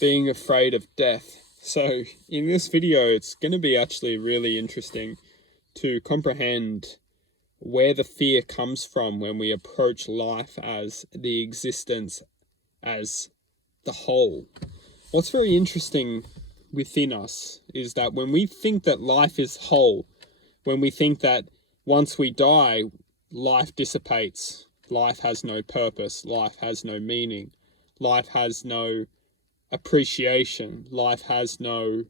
being afraid of death. So in this video, it's going to be actually really interesting to comprehend where the fear comes from when we approach life as the existence as the whole. What's very interesting within us is that when we think that life is whole, when we think that once we die, life dissipates, life has no purpose, life has no meaning, life has no appreciation, life has no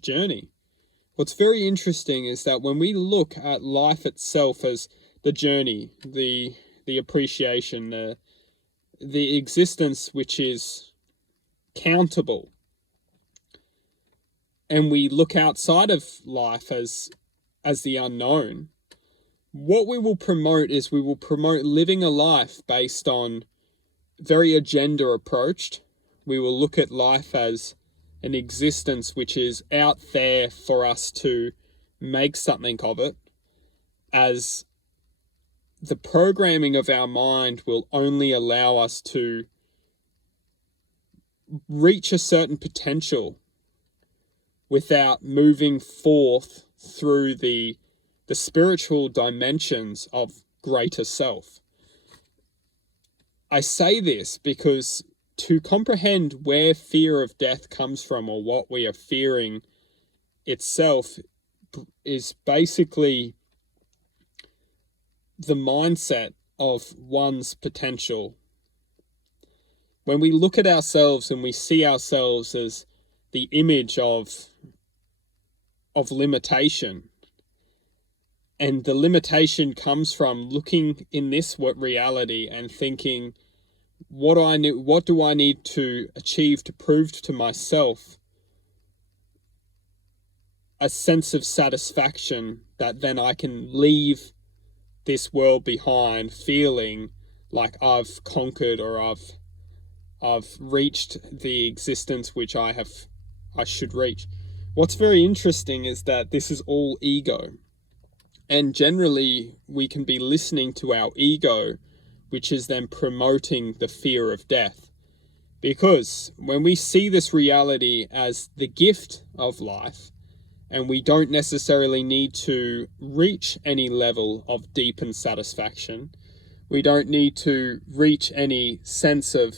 journey. What's very interesting is that when we look at life itself as the journey, the appreciation, the existence which is countable, and we look outside of life as the unknown, what we will promote is we will promote living a life based on very agenda approached. We will look at life as an existence which is out there for us to make something of it, as the programming of our mind will only allow us to reach a certain potential without moving forth through the spiritual dimensions of greater self. I say this because to comprehend where fear of death comes from, or what we are fearing itself, is basically the mindset of one's potential. When we look at ourselves and we see ourselves as the image of limitation, and the limitation comes from looking in this reality and thinking, what do I need to achieve to prove to myself a sense of satisfaction that then I can leave this world behind feeling like I've conquered, or I've reached the existence which I should reach. What's very interesting is that this is all ego. And generally we can be listening to our ego, which is then promoting the fear of death. Because when we see this reality as the gift of life, and we don't necessarily need to reach any level of deepened satisfaction, we don't need to reach any sense of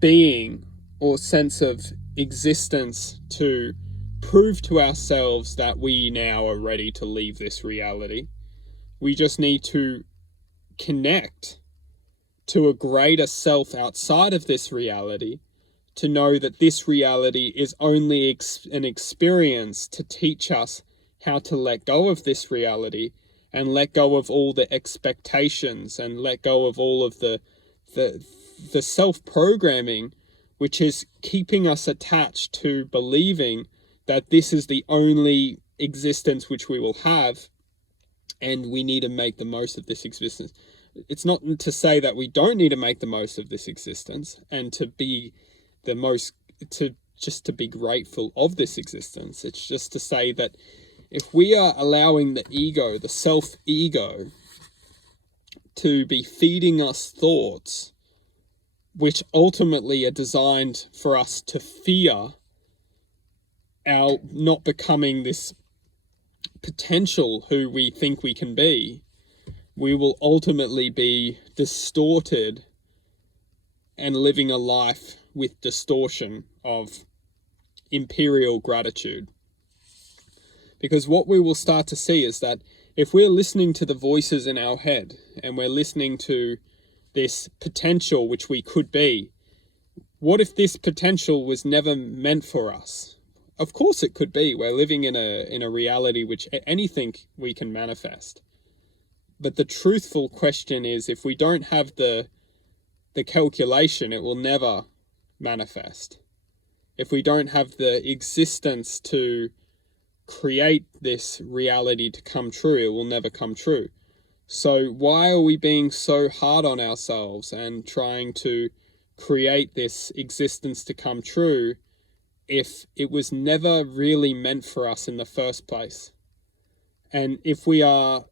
being or sense of existence to prove to ourselves that we now are ready to leave this reality. We just need to connect to a greater self outside of this reality, to know that this reality is only an experience to teach us how to let go of this reality, and let go of all the expectations, and let go of all of the self-programming which is keeping us attached to believing that this is the only existence which we will have, and we need to make the most of this existence. It's not to say that we don't need to make the most of this existence and to be just to be grateful of this existence. It's just to say that if we are allowing the ego, the self-ego, to be feeding us thoughts which ultimately are designed for us to fear our not becoming this potential who we think we can be, we will ultimately be distorted and living a life with distortion of imperial gratitude. Because what we will start to see is that if we're listening to the voices in our head, and we're listening to this potential which we could be, what if this potential was never meant for us? Of course it could be. We're living in a reality which anything we can manifest. But the truthful question is, if we don't have the calculation, it will never manifest. If we don't have the existence to create this reality to come true, it will never come true. So why are we being so hard on ourselves and trying to create this existence to come true if it was never really meant for us in the first place? And if we are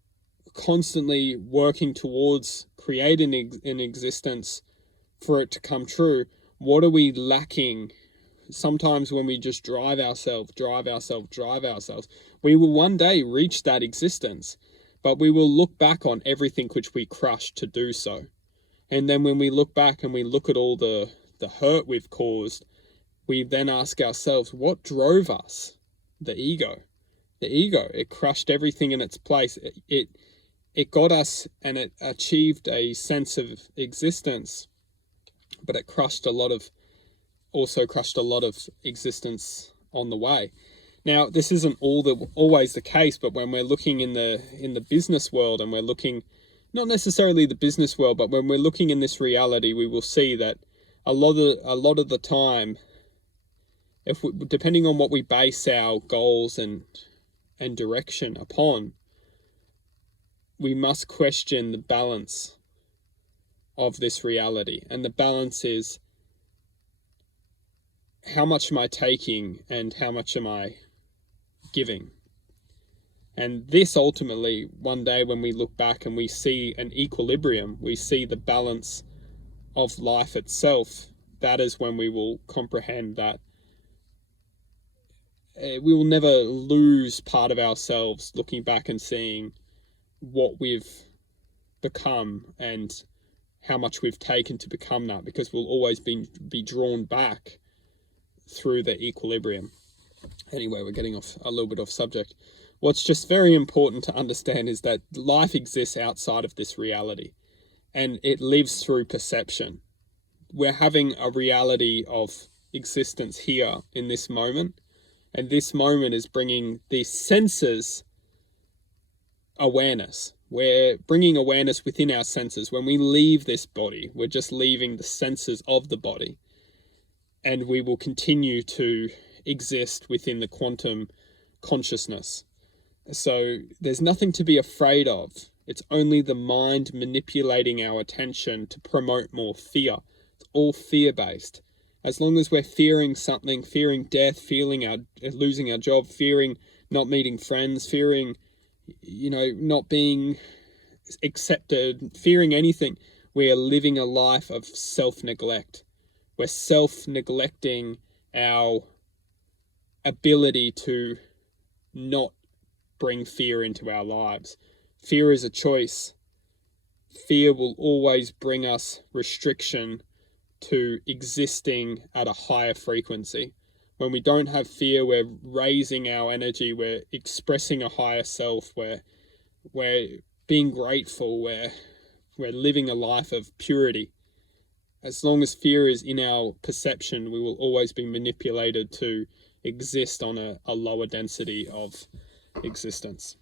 constantly working towards creating an existence for it to come true, what are we lacking? Sometimes when we just drive ourselves, we will one day reach that existence, but we will look back on everything which we crushed to do so. And then when we look back and we look at all the hurt we've caused, we then ask ourselves, what drove us? The ego. The ego. It crushed everything in its place. It got us and it achieved a sense of existence, but it crushed a lot of existence on the way. Now, this isn't always the case, but when we're looking in the business world, and we're looking, not necessarily the business world, but when we're looking in this reality, we will see that a lot of the time, depending on what we base our goals and direction upon, we must question the balance of this reality. And the balance is, how much am I taking and how much am I giving? And this ultimately, one day when we look back and we see an equilibrium, we see the balance of life itself, that is when we will comprehend that we will never lose part of ourselves looking back and seeing what we've become and how much we've taken to become that, because we'll always be drawn back through the equilibrium. Anyway, we're getting off a little bit off subject. What's just very important to understand is that life exists outside of this reality, and it lives through perception. We're having a reality of existence here in this moment, and this moment is bringing the senses awareness. We're bringing awareness within our senses. When we leave this body, we're just leaving the senses of the body, and we will continue to exist within the quantum consciousness. So there's nothing to be afraid of. It's only the mind manipulating our attention to promote more fear. It's all fear-based. As long as we're fearing something, fearing death, fearing losing our job, fearing not meeting friends, fearing, not being accepted, fearing anything, we are living a life of self-neglect. We're self-neglecting our ability to not bring fear into our lives. Fear is a choice. Fear will always bring us restriction to existing at a higher frequency. When we don't have fear, we're raising our energy, we're expressing a higher self, we're being grateful, we're living a life of purity. As long as fear is in our perception, we will always be manipulated to exist on a lower density of existence.